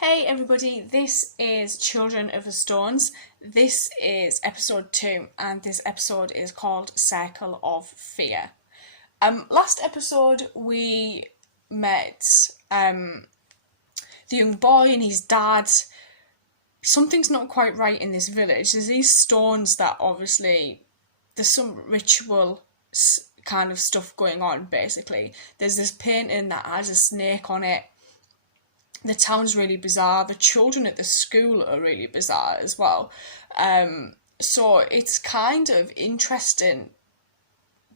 Hey everybody, this is Children of the Stones. This is episode 2 and this episode is called Circle of Fear. Last episode we met the young boy and his dad. Something's not quite right in this village. There's these stones that obviously, there's some ritual kind of stuff going on basically. There's this painting that has a snake on it. The town's really bizarre. The children at the school are really bizarre as well. So it's kind of interesting,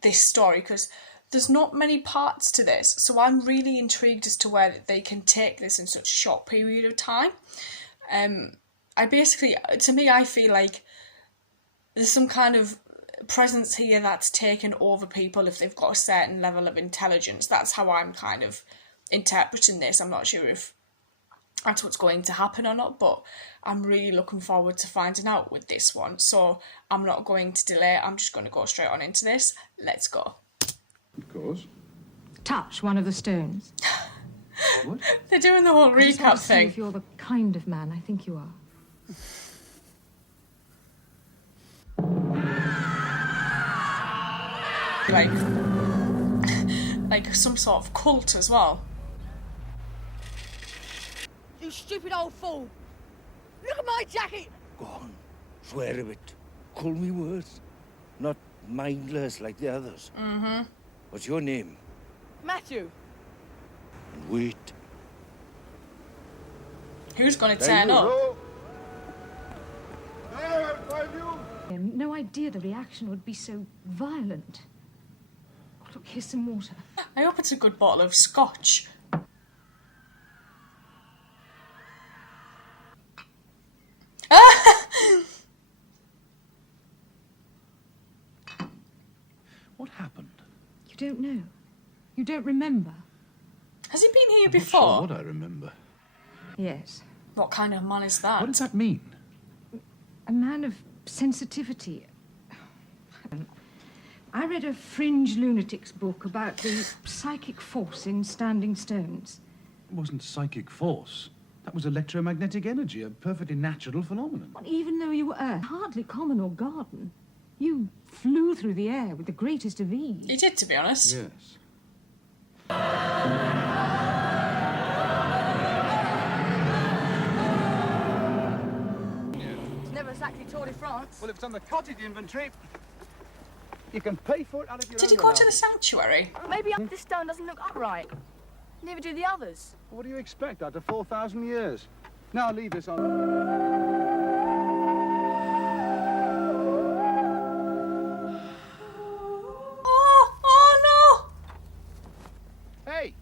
this story, because there's not many parts to this. So I'm really intrigued as to where they can take this in such a short period of time. I feel like there's some kind of presence here that's taken over people if they've got a certain level of intelligence. That's how I'm kind of interpreting this. I'm not sure if that's what's going to happen or not, but I'm really looking forward to finding out with this one. So I'm not going to delay. I'm just going to go straight on into this. Let's go. Of course. Touch one of the stones. What? They're doing the whole I just want recap to see thing. if you're the kind of man I think you are. Like some sort of cult as well. You stupid old fool! Look at my jacket! Go on, swear a bit. Call me words. Not mindless like the others. Mm-hmm. What's your name? Matthew! And wait. Who's going to turn up? No idea the reaction would be so violent. Oh, look, here's some water. I hope it's a good bottle of scotch. What happened? You don't know? You don't remember? Has he been here I'm before? not sure what I remember. Yes. What kind of man is that? What does that mean? A man of sensitivity. I read a fringe lunatic's book about the psychic force in standing stones. It wasn't psychic force. That was electromagnetic energy, a perfectly natural phenomenon. Well, even though you were hardly common or garden, you flew through the air with the greatest of ease. He did, to be honest. Yes. It's never exactly Tour de France. Well, if it's on the cottage inventory, you can pay for it out of your Did he own go to the allowance. sanctuary? Maybe this stone doesn't look upright. Neither do the others. What do you expect after 4,000 years? Now leave this on. Oh no! Hey!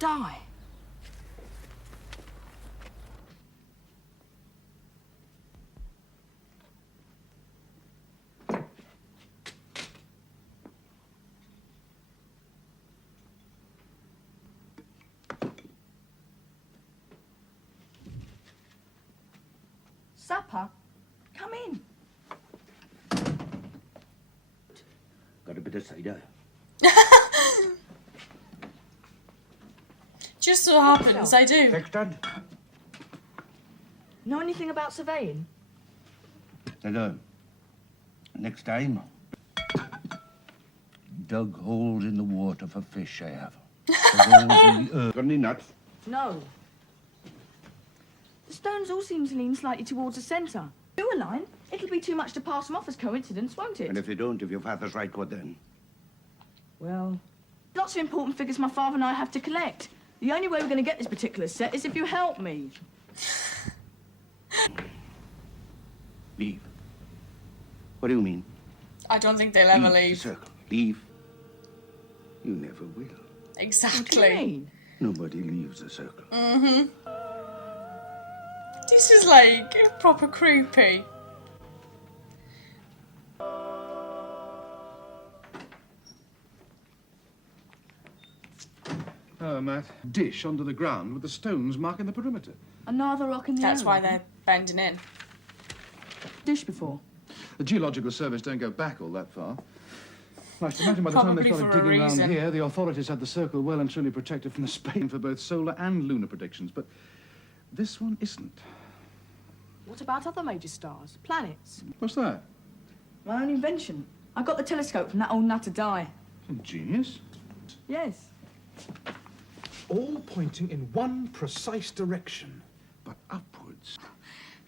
Die. Supper? Come in. Got a bit of cider? Just so happens I do. Sexton? Know anything about surveying? Hello. Next time, dug holes in the water for fish, I have. Dug holes in the earth. Got any nuts? No. The stones all seem to lean slightly towards the centre. Do a line. It'll be too much to pass them off as coincidence, won't it? And if they don't, if your father's right, what then? Well, lots of important figures my father and I have to collect. The only way we're going to get this particular set is if you help me. Leave. What do you mean? I don't think they'll ever The leave. circle. Leave. You never will. What do you Exactly. mean? Nobody leaves the circle. This is like proper creepy. Oh, Matt. Dish under the ground with the stones marking the perimeter. Another rock in the That's area. why they're bending in. Dish before. The Geological Service don't go back all that far. I should imagine by the time they Probably started for a digging around reason. here, the authorities had the circle well and truly protected from the Spain for both solar and lunar predictions, but this one isn't. What about other major stars? Planets? What's that? My own invention. I got the telescope from that old nutter Di. Genius. Yes. All pointing in one precise direction, but upwards.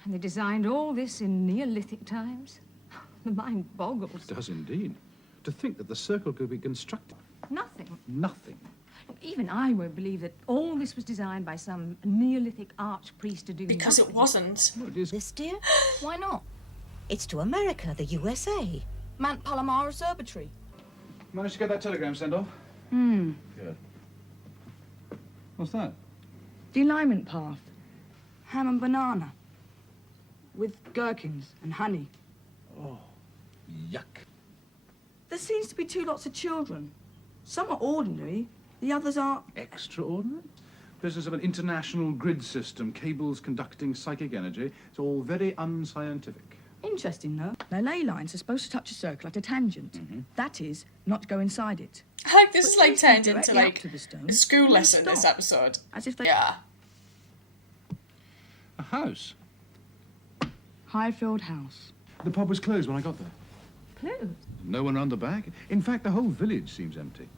And they designed all this in Neolithic times? The mind boggles. It does indeed. To think that the circle could be constructed. Nothing. Nothing. Even I won't believe that all this was designed by some Neolithic archpriest to do Because it nothing. wasn't. Well, it is. This, dear? Why not? It's to America, the USA. Mount Palomar Observatory. Managed to get that telegram sent off? Hmm. Good. What's that? The alignment path. Ham and banana. With gherkins and honey. Yuck. There seems to be two lots of children. Some are ordinary, the others are... Extraordinary? Business of an international grid system, cables conducting psychic energy. It's all very unscientific. Interesting, though. Their ley lines are supposed to touch a circle at a tangent. That is, not go inside it. I like this is But like they come turned into directly up like to the stone a school and lesson, this stop. episode. As if they... Yeah. A house? Highfield House. The pub was closed when I got there. Closed. No one around the back. In fact, the whole village seems empty.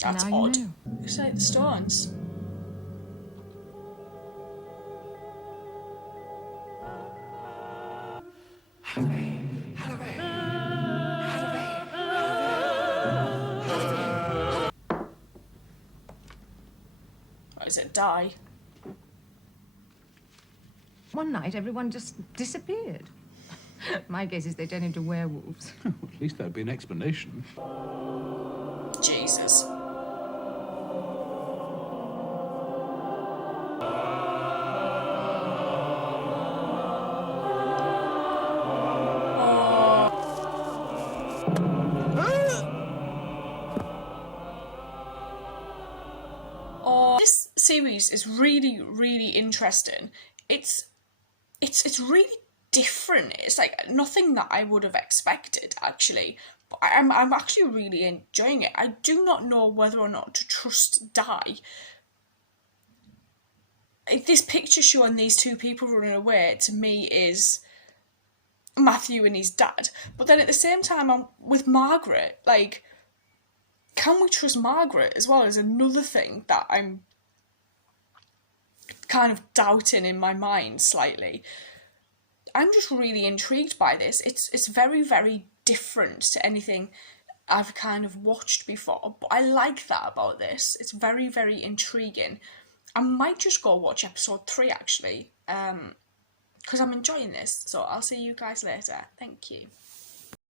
That's Now you odd. know. It's like the Stones. Or is it Die? One night, everyone just disappeared. My guess is they turned into werewolves. At least there'd be an explanation. Jesus. This series is really, really interesting. It's really different. It's like nothing that I would have expected, actually. But I'm actually really enjoying it. I do not know whether or not to trust Di. This picture showing these two people running away, to me, is Matthew and his dad. But then at the same time, I'm with Margaret. Like, can we trust Margaret as well? Is another thing that I'm kind of doubting in my mind slightly. I'm just really intrigued by this. It's very, very different to anything I've kind of watched before, but I like that about this. It's very, very intriguing. I might just go watch episode 3 actually, because I'm enjoying this. So I'll see you guys later. Thank you.